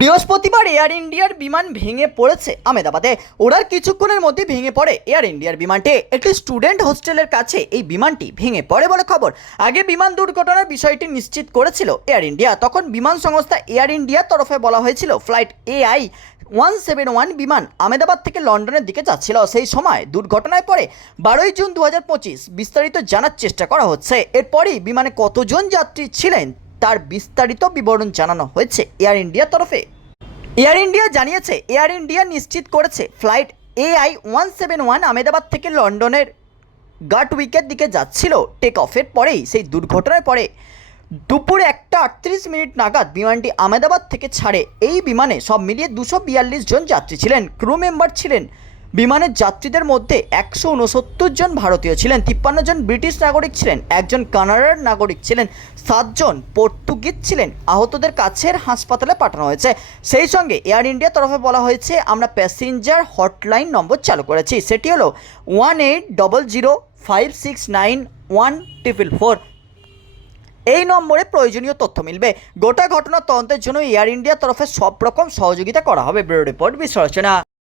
বৃহস্পতিবার এয়ার ইন্ডিয়ার বিমান ভেঙে পড়েছে আমেদাবাদে। ওড়ার কিছুক্ষণের মধ্যে ভেঙে পড়ে এয়ার ইন্ডিয়ার বিমানটি। একটি স্টুডেন্ট হোস্টেলের কাছে এই বিমানটি ভেঙে পড়ে বলে খবর। আগে বিমান দুর্ঘটনার বিষয়টি নিশ্চিত করেছিল এয়ার ইন্ডিয়া। তখন বিমান সংস্থা এয়ার ইন্ডিয়ার তরফে বলা হয়েছিল, flight AI one seven one বিমান আমেদাবাদ থেকে লন্ডনের দিকে যাচ্ছিল। সেই সময় দুর্ঘটনায় পরে বারোই জুন দু হাজার পঁচিশ বিস্তারিত জানার চেষ্টা করা হচ্ছে। এরপরই বিমানে কতজন যাত্রী ছিলেন তার বিস্তারিত বিবরণ জানানো হয়েছে এয়ার ইন্ডিয়ার তরফে। এয়ার ইন্ডিয়া জানিয়েছে, এয়ার ইন্ডিয়া নিশ্চিত করেছে flight AI one seven one Ahmedabad থেকে লন্ডনের গাটউইকের দিকে যাচ্ছিল। টেক অফের পরেই সেই দুর্ঘটনার পরে দুপুর একটা আটত্রিশ মিনিট নাগাদ বিমানটি আমেদাবাদ থেকে ছাড়ে। এই বিমানে সব মিলিয়ে দুশো বিয়াল্লিশ জন যাত্রী ছিলেন ক্রু মেম্বার ছিলেন। বিমানের যাত্রীদের মধ্যে একশো উনসত্তর জন ভারতীয় ছিলেন, তিপ্পান্ন জন ব্রিটিশ নাগরিক ছিলেন, একজন কানাডার নাগরিক ছিলেন সাতজন পর্তুগিজ ছিলেন, আহতদের কাছের হাসপাতালে পাঠানো হয়েছে। সেই সঙ্গে এয়ার ইন্ডিয়ার তরফে বলা হয়েছে, আমরা প্যাসেঞ্জার হটলাইন নম্বর চালু করেছি। সেটি হলো one eight double zero five six nine one triple four এই নম্বরে প্রয়োজনীয় তথ্য মিলবে। গোটা ঘটনা তদন্তের জন্য এয়ার ইন্ডিয়ার তরফে সব রকম সহযোগিতা করা হবে, ব্যুরো রিপোর্ট বিশ্লেষণা